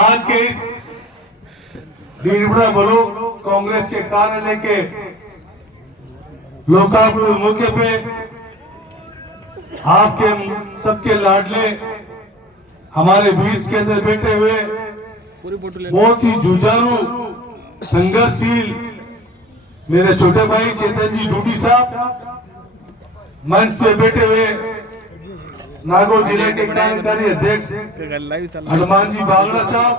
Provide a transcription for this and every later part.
आज के इस बीरपुरा ब्लॉक कांग्रेस के कार्यालय के लोकार्पण मौके पे आपके सबके लाडले हमारे बीच के अंदर बैठे हुए बहुत ही जुझारू संघर्षशील मेरे छोटे भाई चेतन जी डूडी साहब, मंच पे बैठे हुए नागौर जिले के कार्यकारी अध्यक्ष हनुमान जी बागड़ा साहब,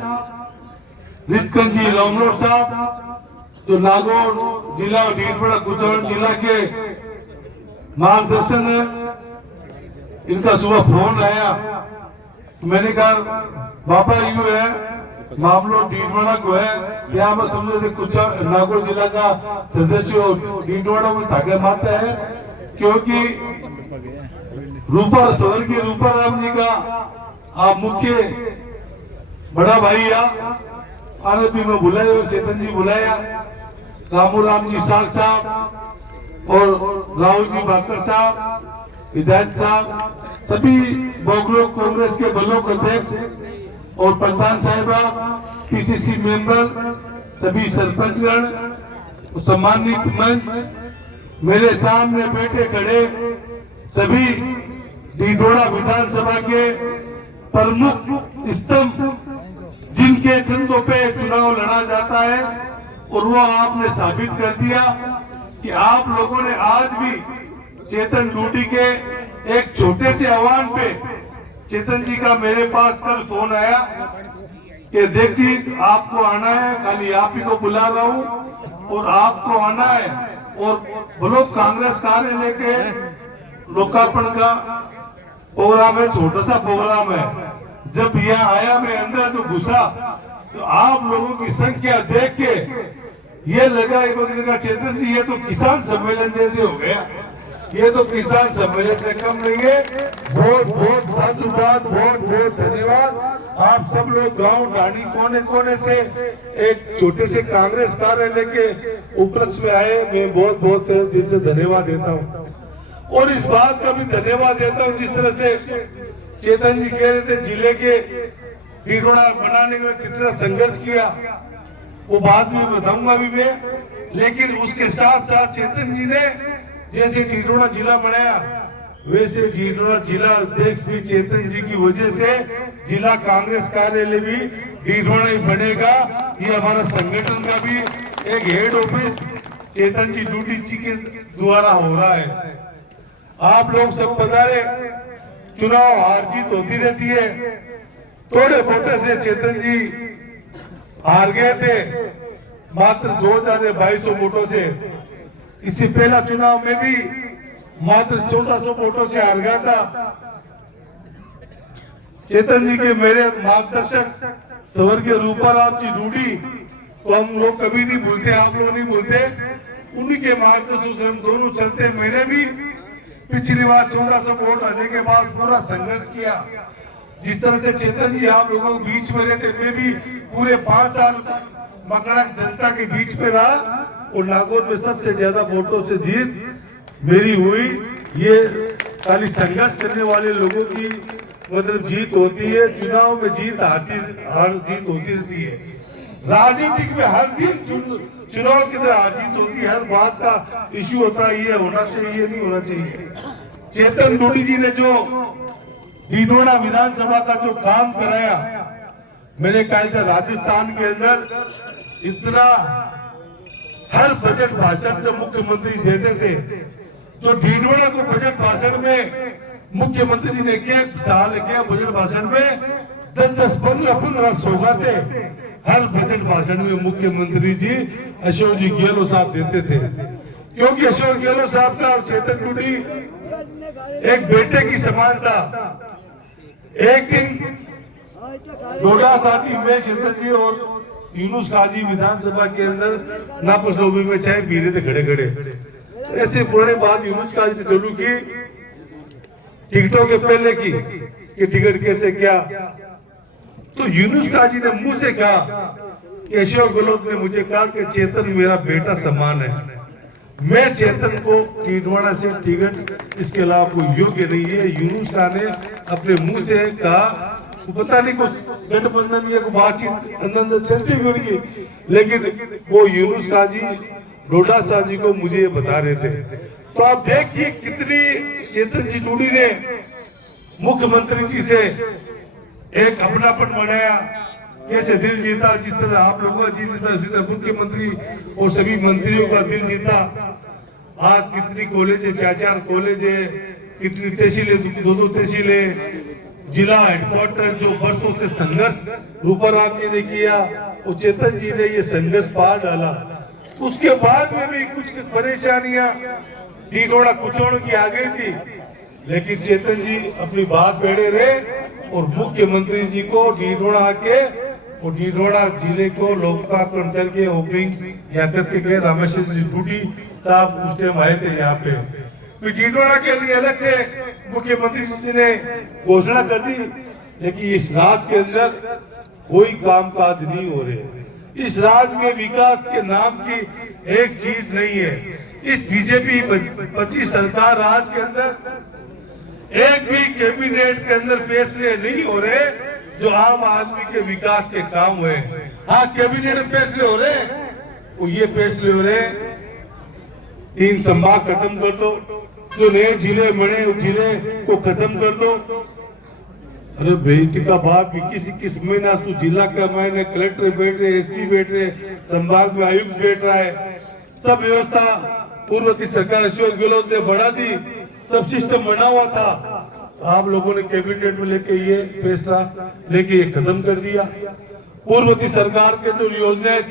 रिजकन जी लोमलोट साहब, जो नागौर जिला और डीडवाड़ा कुचारण जिला के मार्गदर्शन है। इनका सुबह फोन आया तो मैंने कहा बाबा यूं है मामलो डीडवाड़ा को है, क्या हम समझे थे कुछ नागौर जिला का सदस्य डीडवाड़ा में धागे मारते हैं, क्योंकि रूपा स्वर्गीय रूपा राम जी का आप मुख्य बड़ा भाई आरपी में बुलाया, चेतन जी बुलाया, रामू राम जी साहब और राहुल जी बाकर साहब, विधायक साहब, सभी ब्लॉक कांग्रेस के ब्लॉक अध्यक्ष और प्रधान साहिबा, पीसीसी मेंबर, सभी सरपंचगण, सम्मानित मंच, मेरे सामने बैठे खड़े सभी डीडवाड़ा विधानसभा के प्रमुख स्तंभ, जिनके कंधों पे चुनाव लड़ा जाता है, और वो आपने साबित कर दिया कि आप लोगों ने आज भी चेतन डूडी के एक छोटे से आह्वान पे, चेतन जी का मेरे पास कल फोन आया कि देख जी आपको आना है, खाली आप ही को बुला रहा हूँ और आपको आना है, और ब्लॉक कांग्रेस कार्यालय के लोकार्पण का प्रोग्राम है, छोटा सा प्रोग्राम है। जब यहाँ आया मैं अंदर तो घुसा तो आप लोगों की संख्या देख के ये लगा चेतन जी ये तो किसान सम्मेलन जैसे हो गया, ये तो किसान सम्मेलन से कम नहीं है। बहुत बहुत साधुवाद, बहुत बहुत धन्यवाद। आप सब लोग गांव ढाणी कोने कोने से एक छोटे से कांग्रेस कार्यालय के उपलक्ष्य में आए, मैं बहुत बहुत दिल से धन्यवाद देता हूँ। और इस बात का भी धन्यवाद देता हूँ, जिस तरह से चेतन जी कह रहे थे जिले के डीडवाड़ा बनाने में कितना संघर्ष किया, वो बाद में बताऊंगा भी मैं, लेकिन उसके साथ साथ चेतन जी ने जैसे डीडवाड़ा जिला बनाया, वैसे डीडवाड़ा जिला अध्यक्ष भी चेतन जी की वजह से जिला कांग्रेस कार्यालय भी डीडवाड़ा ही बनेगा। ये हमारा संगठन का भी एक हेड ऑफिस चेतन जी डूडी जी के द्वारा हो रहा है। आप लोग सब पता है चुनाव हार जीत होती रहती है, थोड़े वोटों से चेतन जी हार गए थे, मात्र 2200 वोटों से। इससे पहला चुनाव में भी मात्र 1400 वोटों से हार गया था। चेतन जी के मेरे मार्गदर्शक स्वर्गीय रूपाराम जी डूडी को हम लोग कभी नहीं भूलते, आप लोग नहीं भूलते, उन्हीं के मार्गदर्शन से हम दोनों चलते। मैंने भी पिछली बार 1400 वोट आने के बाद पूरा संघर्ष किया, जिस तरह से चेतन जी आप लोगों के बीच में रहते, मैं भी पूरे 5 साल मकड़ा जनता के बीच में रहा और नागौर में सबसे ज्यादा वोटों से जीत मेरी हुई। ये खाली संघर्ष करने वाले लोगों की मतलब जीत होती है, चुनाव में जीत हार जीत होती रहती है। राजनीतिक में हर दिन चुनाव की तरह हार जीत होती है, हर बात का इश्यू होता है, ये होना चाहिए, ये नहीं होना चाहिए। चेतन डूडी जी ने जो डीडवाड़ा विधानसभा का जो काम कराया, मेरे ख्याल से राजस्थान के अंदर इतना हर बजट भाषण जब मुख्यमंत्री देते थे, जो डीडवाड़ा को बजट भाषण में मुख्यमंत्री जी ने क्या साल क्या बजट भाषण में 10-10, 15-15 सौगाते हर बजट भाषण में मुख्यमंत्री जी अशोक जी गहलोत साहब देते थे, क्योंकि अशोक गहलोत साहब का और चेतन डूडी एक बेटे की समान था। एक दिन डोडा साथी में चेतन जी और यूनुस काजी विधानसभा के अंदर नापस लोबी में चाय पी रहे थे खड़े खड़े, तो ऐसे पुरानी बात यूनुस काजी ने चालू की टिकटों के पहले की कि टिकट कैसे क्या, तो यूनुस काजी ने मुंह से कहा कि अशोक गहलोत ने मुझे कहा कि चेतन मेरा बेटा समान है, मैं चेतन को डीडवाड़ा से टिकट इसके अलावा कोई योग्य नहीं है। यूनुस खान ने अपने मुंह से कहा, वो पता नहीं कुछ गठबंधन या कोई बातचीत अंदर चलती हुई उनकी, लेकिन वो यूनुस काजी डोडा साहब जी को मुझे ये बता रहे थे। तो आप देखिए कितनी चेतन जी टूडी ने मुख्यमंत्री जी से एक अपनापन बनाया, कैसे दिल जीता, जिस तरह आप लोगों का जीत जीता उसी तरह मुख्यमंत्री और सभी मंत्रियों का दिल जीता। आज कितनी कॉलेज है, 4-4 कॉलेज है, कितनी तहसीलें, 2-2 तहसीलें, जिला हेडक्वार्टर, जो वर्षों से संघर्ष रूपाराम जी ने किया और चेतन जी ने ये संघर्ष पार डाला। उसके बाद में भी कुछ परेशानियां ढिढोरा कुचोड़ की आ गई थी, लेकिन चेतन जी अपनी बात बेड़े रहे और मुख्यमंत्री जी को ढिढोरा आके और ढिढोरा जिले को लोकार्पण करके ओपनिंग यहाँ करके गए। रामेश्वर जी टूटी साहब उस टाइम आए थे यहाँ पे, फिर ढिढोरा के लिए अलग से मुख्यमंत्री जी ने घोषणा कर दी, लेकिन इस राज्य के अंदर कोई कामकाज नहीं हो रहे। इस राज्य में विकास के नाम की एक चीज नहीं है। इस बीजेपी 25 सरकार राज्य के अंदर एक भी कैबिनेट के अंदर फैसले नहीं हो रहे जो आम आदमी के विकास के काम हुए। हाँ, कैबिनेट में फैसले हो रहे, वो ये फैसले हो रहे 3 संभाग खत्म कर दो, जो नए जिले बने उस जिले को खत्म कर दो। अरे बेटी का बाप 21 महीना सु जिला का मैंने कलेक्टर बैठ रहे, एसपी बैठ रहे, संभाग में आयुक्त बैठ रहा है, सब व्यवस्था पूर्ववर्ती सरकार अशोक गहलोत ने बढ़ा दी, सब सिस्टम बना हुआ था। तो आप लोगों ने कैबिनेट में लेके ये फैसला लेके ये खत्म कर दिया। पूर्ववर्ती सरकार के जो योजनाएं थी